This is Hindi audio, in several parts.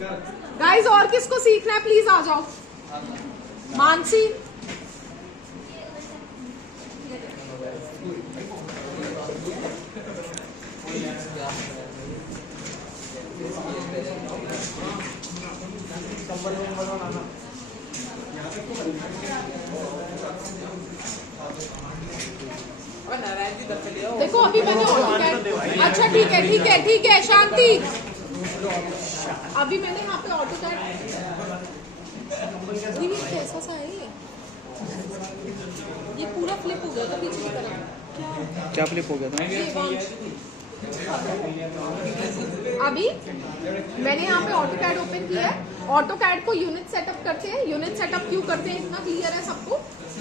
गाइस और किसको सीखना है प्लीज आ जाओ। मानसी देखो अभी मैंने ऑटोकैड, अच्छा ठीक है ठीक है ठीक है शांति, अभी मैंने यहाँ पे ऑटोकैड कैसा सा है ये पूरा फ्लिप हो गया था पीछे की तरफ। क्या फ्लिप हो गया था? अभी मैंने यहाँ पे ऑटोकैड ओपन किया है। ऑटोकैड को यूनिट सेटअप करते हैं। यूनिट सेटअप क्यों करते हैं इतना क्लियर है सबको,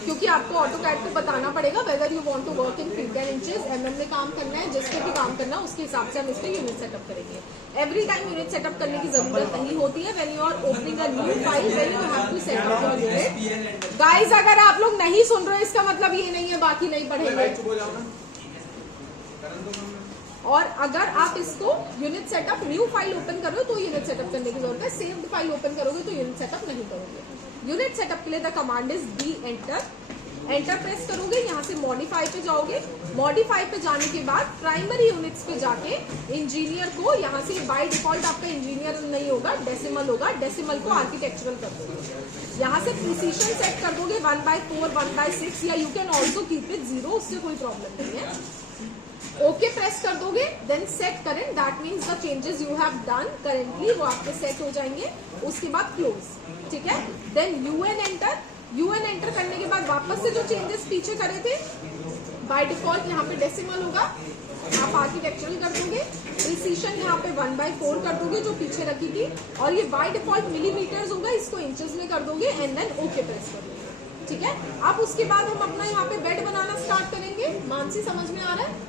क्योंकि आपको ऑटोकैड को बताना पड़ेगा whether you want to work in feet and inches, mm में काम करना है, जिस पे भी काम करना है उसके हिसाब से हम इसमें यूनिट सेटअप करेंगे। एवरी टाइम यूनिट सेटअप करने की जरूरत नहीं होती है। When you are opening a new file when you have to set up your unit. Guys अगर आप लोग नहीं सुन रहे इसका मतलब ये नहीं है बाकी नहीं पढ़ेंगे। और अगर आप इसको unit setup new file open करो तो यूनिट सेटअप करने की जरूरत है, सेव्ड फाइल ओपन करोगे तो यूनिट सेटअप नहीं करोगे। यूनिट सेटअप के लिए the command is D enter. Enter press करोगे, यहाँ से मॉडिफाई पे जाओगे। मॉडिफाई पे जाने के बाद प्राइमरी यूनिट्स पे जाके इंजीनियर को यहाँ से बाय डिफॉल्ट आपका इंजीनियर नहीं होगा, डेसिमल होगा, डेसिमल को आर्किटेक्चरल कर दोगे। यहाँ से प्रिसीशन सेट कर दोगे 1/4 1/6 या you can also keep it 0, उससे कोई प्रॉब्लम नहीं है। ओके प्रेस कर दोगे, then set current, that means the changes you have done currently वो आपके सेट हो जाएंगे। उसके बाद क्लोज, ठीक है। Then UN enter. UN enter करने के बाद वापस से जो चेंजेस पीछे करे थे बाय डिफॉल्ट यहाँ पे डेसिमल होगा, आप आर्किटेक्चरल कर दोगे। प्रिसीशन यहाँ पे 1/4 कर दोगे जो पीछे रखी थी, और ये बाय डिफॉल्ट मिलीमीटर्स होगा, इसको इंचेस में कर दोगे एंड देन ओके प्रेस कर दोगे, ठीक है। अब उसके बाद हम अपना यहाँ पे बेड बनाना स्टार्ट करेंगे। मानसी समझ में आ रहा है?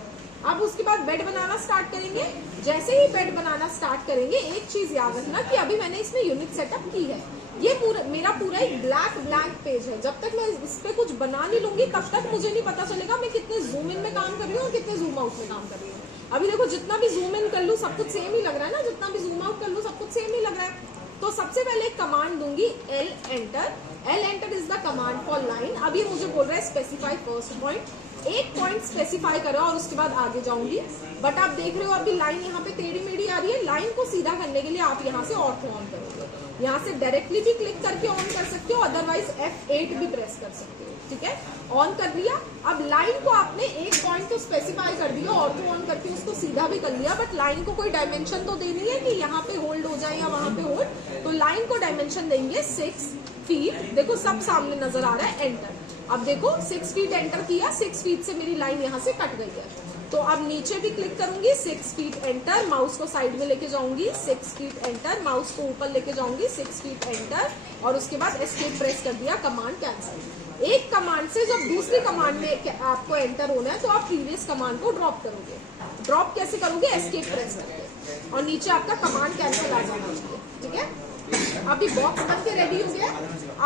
अब उसके बाद बेड बनाना स्टार्ट करेंगे। जैसे ही बेड बनाना स्टार्ट करेंगे एक चीज याद रखना कि अभी मैंने इसमें यूनिट सेटअप की है, ये मेरा पूरा एक ब्लैंक पेज है। जब तक मैं इस पे कुछ बना नहीं लूंगी तब तक मुझे नहीं पता चलेगा मैं कितने जूम इन में काम कर रही हूँ और कितने जूम आउट में काम कर रही हूँ। अभी देखो जितना भी जूम इन कर लूँ सब कुछ सेम ही लग रहा है ना, जितना भी जूम आउट कर लूँ सब कुछ सेम ही लग रहा है। तो सबसे पहले एक कमांड दूंगी L enter. L enter is the command for line. अब ये मुझे बोल रहा है स्पेसिफाई फर्स्ट पॉइंट, एक पॉइंट स्पेसिफाई करो और उसके बाद आगे जाऊंगी। बट आप देख रहे हो अभी लाइन यहाँ पे टेढ़ी मेढ़ी आ रही है। लाइन को सीधा करने के लिए आप यहाँ से ऑर्थो ऑन करोगे, यहाँ से डायरेक्टली भी क्लिक करके ऑन कर सकते हो, अदरवाइज F8 भी प्रेस कर सकते हो, ठीक है। ऑन कर लिया। अब लाइन को आपने एक पॉइंट तो स्पेसिफाई कर दिया, ऑर्थो ऑन करके उसको सीधा भी कर लिया, बट लाइन को कोई डायमेंशन तो देनी है कि यहाँ पे होल्ड हो जाए या वहां पे होल्ड। तो लाइन को डायमेंशन देंगे 6 फीट। देखो सब सामने नजर आ रहा है, एंटर। अब देखो 6 फीट एंटर किया, 6 फीट से मेरी लाइन यहाँ से कट गई है। तो अब नीचे भी क्लिक करूंगी, 6 फीट एंटर, माउस को साइड में लेके जाऊंगी, 6 फीट एंटर, माउस को ऊपर लेके जाऊंगी, 6 फीट एंटर, और उसके बाद एस्केप प्रेस कर दिया, कमांड कैंसिल। एक कमांड से जब दूसरी कमांड में आपको एंटर होना है तो आप प्रीवियस कमांड को ड्रॉप करोगे। ड्रॉप कैसे करोगे? एस्केप प्रेस करके, और नीचे आपका कमांड कैंसिल आ जाना चाहिए, ठीक है। अभी बॉक्स बन के रेडी हो गया।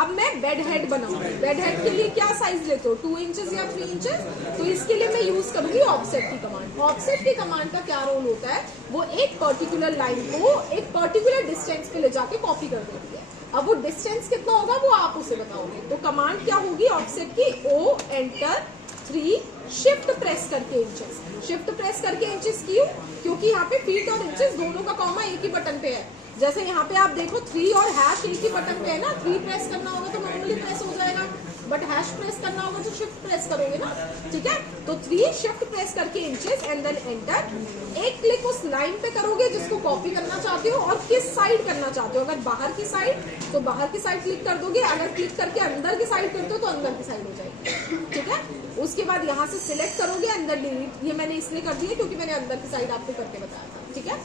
अब मैं बेड हेड बनाऊंगी। बेड हेड के लिए क्या साइज लेते हो, 2 इंचेस या 3 इंचेस? तो इसके लिए मैं यूज करूंगी ऑफसेट की कमांड। ऑफसेट की कमांड का क्या रोल होता है, वो एक पर्टिकुलर लाइन को एक पर्टिकुलर डिस्टेंस पे ले जाके कॉपी कर देती है। अब वो डिस्टेंस कितना होगा वो आप उसे बताओगे। तो कमांड क्या होगी ऑफसेट की, O एंटर 3 शिफ्ट प्रेस करके इंचेस। शिफ्ट प्रेस करके इंचेस क्यों? क्योंकि यहाँ पे फीट और इंचेस दोनों का कॉमा एक ही बटन पे है। जैसे यहाँ पे आप देखो 3 और हैश एक ही बटन पे है ना, 3 प्रेस करना होगा तो नॉर्मली प्रेस हो जाएगा, बट हैश प्रेस करना होगा तो शिफ्ट प्रेस करोगे ना, ठीक है। तो 3 शिफ्ट प्रेस करके इंचेस एंड देन एंटर। एक क्लिक उस लाइन पे करोगे जिसको कॉपी करना चाहते हो और किस साइड करना चाहते हो। अगर बाहर की साइड तो बाहर की साइड क्लिक कर दोगे, अगर क्लिक करके अंदर की साइड करते हो तो अंदर की साइड हो जाएगी, ठीक है। उसके बाद यहाँ से सिलेक्ट करोगे, अंदर डिलीट। ये मैंने इसलिए कर दिया क्योंकि मैंने अंदर की साइड आपको करके बताया था, ठीक है।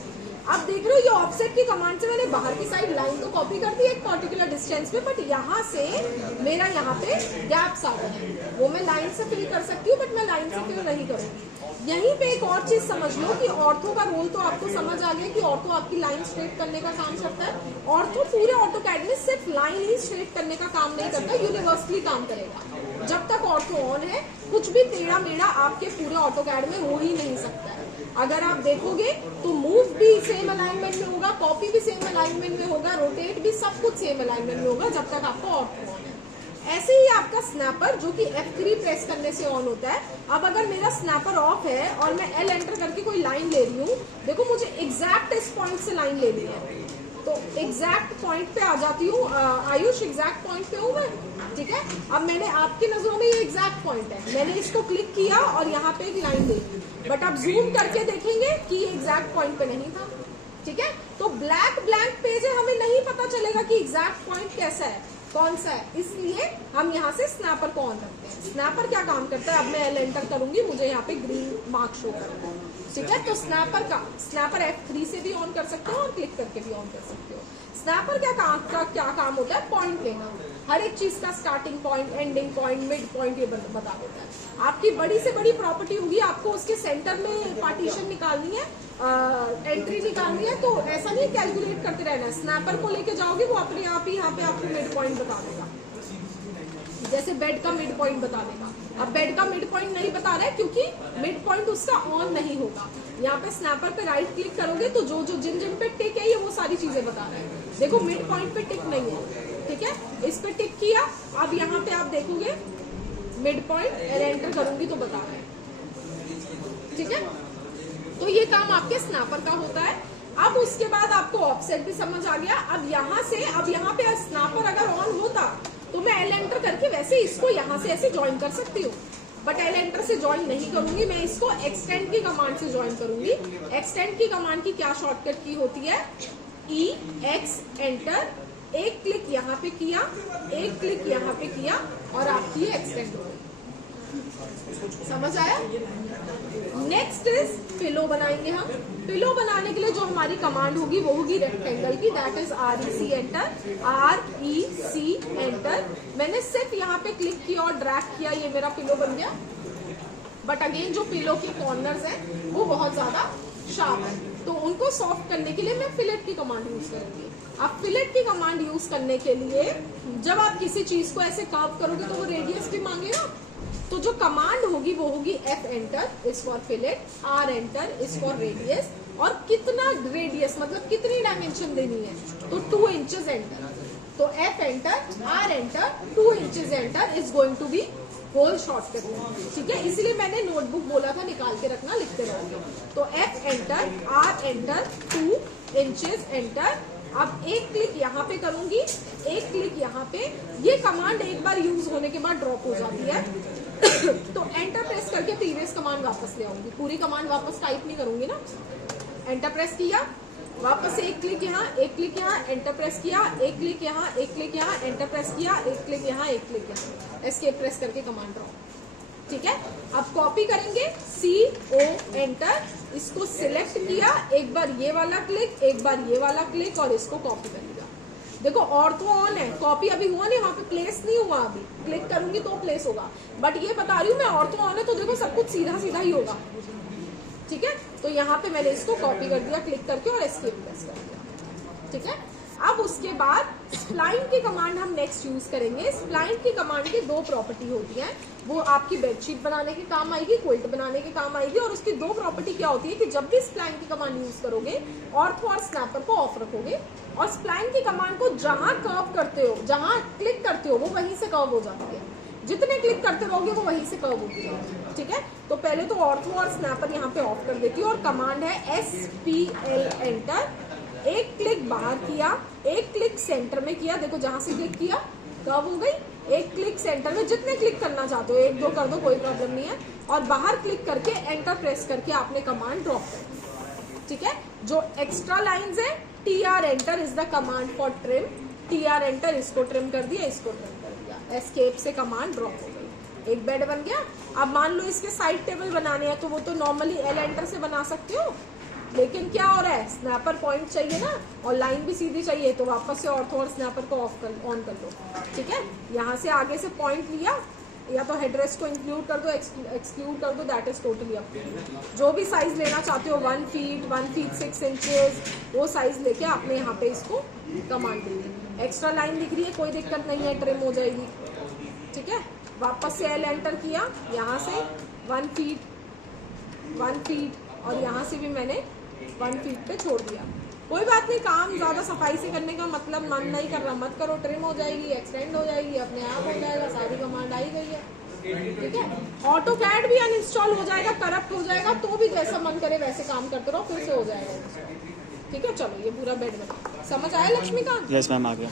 अब देख रहे हो ये ऑफसेट की कमांड से मैंने बाहर की साइड लाइन तो कॉपी कर दी एक पर्टिकुलर डिस्टेंस पे, बट यहाँ से मेरा यहाँ पे गैप्स आ गए, वो मैं लाइन से फिल कर सकती हूँ, बट मैं लाइन से फिल नहीं करूंगी। यहीं पे एक और चीज समझ लो कि ऑर्थो का रोल तो आपको समझ आ गया कि ऑर्थो आपकी लाइन स्ट्रेट करने का काम करता है। ऑर्थो पूरे ऑटोकैड में सिर्फ लाइन ही स्ट्रेट करने का काम नहीं करता, यूनिवर्सली काम करेगा। जब तक ऑर्थो ऑन है कुछ भी टेढ़ा मेढ़ा आपके पूरे ऑटोकैड में हो ही नहीं सकता है। अगर आप देखोगे तो मूव भी सेम अलाइनमेंट में होगा, कॉपी भी सेम अलाइनमेंट में होगा, रोटेट भी, सब कुछ सेम अलाइनमेंट में होगा जब तक आपका ऑर्थो ऑन है। ऐसे ही आपका स्नैपर जो कि F3 प्रेस करने से ऑन होता है। अब अगर मेरा स्नैपर ऑफ है और मैं L एंटर करके कोई लाइन ले रही हूँ, देखो मुझे एग्जैक्ट इस पॉइंट से लाइन लेनी है, तो एग्जैक्ट पॉइंट पे आ जाती हूँ। आयुष एग्जैक्ट पॉइंट पे हूँ मैं, ठीक है। अब मैंने आपकी नजरों में ये एग्जैक्ट पॉइंट है, मैंने इसको क्लिक किया और यहाँ पे एक लाइन ली, बट अब जूम करके देखेंगे कि ये एग्जैक्ट पॉइंट पे नहीं था, ठीक है। तो ब्लैंक पेज है, हमें नहीं पता चलेगा कि एग्जैक्ट पॉइंट कैसा है, कौन सा है, इसलिए हम यहाँ से स्नैपर को ऑन करते हैं। स्नैपर क्या काम करता है, अब मैं L एंटर करूंगी, मुझे यहाँ पे ग्रीन मार्क शो करता है, ठीक है। तो स्नैपर F3 से भी ऑन कर सकते हो और क्लिक करके भी ऑन कर सकते हो। स्नैपर क्या काम होता है, पॉइंट लेना, हर एक चीज का starting point, ending point, mid point, ये बता देता है। आपकी बड़ी से बड़ी प्रॉपर्टी होगी, आपको उसके सेंटर में पार्टीशन निकालनी है, एंट्री निकालनी है, तो ऐसा नहीं कैलकुलेट करते रहना है। स्नैपर को लेके जाओगे वो अपने आप ही यहाँ पे आपको मिड पॉइंट बता देगा, जैसे बेड का मिड पॉइंट बता देगा। अब बेड का मिड पॉइंट नहीं बता रहा है क्योंकि मिड पॉइंट उसका ऑन नहीं होगा। यहाँ पे स्नैपर पे राइट क्लिक करोगे तो जो जिन पे टिक है ये वो सारी चीजें बता रहा है। देखो मिड पॉइंट पे टिक नहीं है, ठीक है, इस पे टिक किया। अब यहाँ पे आप देखोगे मिड पॉइंट, एंटर करूंगी तो बता रहा है, ठीक है। तो ये काम आपके स्नैपर का होता है। अब उसके बाद आपको ऑफसेट भी समझ आ गया। अब यहाँ पे स्नैपर अगर ऑन होता तो मैं L एंटर करके वैसे इसको यहाँ से ऐसे ज्वाइन कर सकती हूँ, बट L एंटर से ज्वाइन नहीं करूंगी, मैं इसको एक्सटेंड की कमांड से ज्वाइन करूंगी। एक्सटेंड की कमांड की क्या शॉर्टकट की होती है, EX एंटर, एक क्लिक यहाँ पे किया, एक क्लिक यहाँ पे किया और आपकी ये एक्सटेंड हो गई। समझ आया? नेक्स्ट इज पिलो बनाएंगे हम। पिलो बनाने के लिए जो हमारी कमांड होगी वो होगी रेक्टेंगल की, that is REC enter, REC enter. मैंने सिर्फ यहाँ पे क्लिक किया और ड्रैग किया, ये मेरा पिलो बन गया। बट अगेन जो पिलो के कॉर्नर्स हैं वो बहुत ज्यादा शार्प है, तो उनको सॉफ्ट करने के लिए मैं फिलेट की कमांड यूज करूंगी। अब फिलेट की कमांड यूज करने के लिए जब आप किसी चीज को ऐसे कर्व करोगे तो वो रेडियस भी मांगेगा, तो जो कमांड होगी वो होगी F enter is for fillet, R enter is for radius, और कितना रेडियस मतलब कितनी डायमेंशन देनी है, तो 2 इंचेस एंटर। तो F enter, R enter, 2 inches enter is going to be whole shortcut, ठीक है। इसलिए मैंने नोटबुक बोला था निकाल के रखना, लिखते रहोगे। तो F enter, R enter, 2 inches enter. अब एक क्लिक यहाँ पे करूंगी, एक क्लिक यहाँ पे। ये कमांड एक बार यूज होने के बाद ड्रॉप हो जाती है तो एंटर प्रेस करके प्रीवियस कमांड वापस ले आऊंगी, पूरी कमांड वापस टाइप नहीं करूंगी ना। एंटर प्रेस किया, वापस एक क्लिक यहाँ, एक क्लिक यहाँ, एंटर प्रेस किया, एक क्लिक यहाँ, एक क्लिक यहाँ, एंटर प्रेस किया, एक क्लिक यहाँ, एक क्लिक यहाँ, एस्केप प्रेस करके कमांड ड्रॉप, ठीक है। अब कॉपी करेंगे, CO एंटर, इसको सिलेक्ट किया, एक बार ये वाला क्लिक, एक बार ये वाला क्लिक और इसको कॉपी कर लिया। देखो ऑर्थो ऑन है, कॉपी अभी हुआ नहीं, वहां पे प्लेस नहीं हुआ, अभी क्लिक करूंगी तो प्लेस होगा, बट ये बता रही हूँ मैं ऑर्थो ऑन है तो देखो सब कुछ सीधा सीधा ही होगा, ठीक है। तो यहाँ पे मैंने इसको कॉपी कर दिया क्लिक करके और एस्केप प्रेस कर दिया, ठीक है। अब उसके बाद स्प्लाइन की कमांड हम नेक्स्ट यूज करेंगे। स्प्लाइन की कमांड की 2 प्रॉपर्टी होती है, वो आपकी बेडशीट बनाने के काम आएगी, क्विल्ट बनाने के काम आएगी। और उसकी 2 प्रॉपर्टी क्या होती है कि जब भी स्प्लाइन की कमांड यूज करोगे ऑर्थो और स्नैपर को ऑफ रखोगे, और स्प्लाइन की कमांड को जहां कर्व करते हो, जहां क्लिक करते हो वो वहीं से कर्व हो जाती है, जितने क्लिक करते रहोगे वो वहीं से कर्व होती है, ठीक है। तो पहले तो ऑर्थो और स्नैपर यहाँ पे ऑफ कर देती हूँ और कमांड है SPL एंटर, एक क्लिक बाहर किया, एक क्लिक सेंटर में किया, देखो जहां से क्लिक किया कर्व हो गई, एक क्लिक सेंटर में, जितने क्लिक करना चाहते हो 1-2 कर दो, कोई प्रॉब्लम नहीं है, और बाहर क्लिक करके एंटर प्रेस करके आपने कमांड ड्रॉप कर दी, ठीक है। जो एक्स्ट्रा लाइंस है, TR enter is the command for trim, TR enter इसको ट्रिम कर दिया, इसको ट्रिम कर दिया, एस्केप से कमांड ड्रॉप हो गई, एक बेड बन गया। अब मान लो इसके साइड टेबल बनाने हैं तो वो तो नॉर्मली L एंटर से बना सकते हो, लेकिन क्या हो रहा है, स्नैपर पॉइंट चाहिए ना और लाइन भी सीधी चाहिए, तो वापस से ऑर्थो और स्नैपर को ऑन कर दो, ठीक है। यहाँ से आगे से पॉइंट लिया, या तो हेडरेस्ट को इंक्लूड कर दो, एक्सक्लूड कर दो, that is totally up to you. जो भी साइज लेना चाहते हो, 1 फीट, 1 फीट 6 इंचेस, वो साइज लेके आपने यहाँ पे इसको कमांड दे दी। एक्स्ट्रा लाइन दिख रही है, कोई दिक्कत नहीं है, ट्रिम हो जाएगी, ठीक है। वापस से L एंटर किया, यहाँ से 1 फीट, 1 फीट, और यहाँ से भी मैंने 1 फीट पे छोड़ दिया। कोई बात नहीं, काम ज्यादा सफाई से करने का मतलब मन नहीं कर रहा, मत करो, ट्रिम हो जाएगी, एक्सटेंड हो जाएगी, अपने आप हो जाएगा, सारी कमांड आई गई है, ठीक है। ऑटो कैड भी अनइंस्टॉल हो जाएगा, करप्ट हो जाएगा, तो भी जैसा मन करे वैसे काम करते रहो, फिर से हो जाएगा, ठीक है। चलो ये पूरा बेड बना, समझ आया लक्ष्मीकांत? यस मैम, आ गया।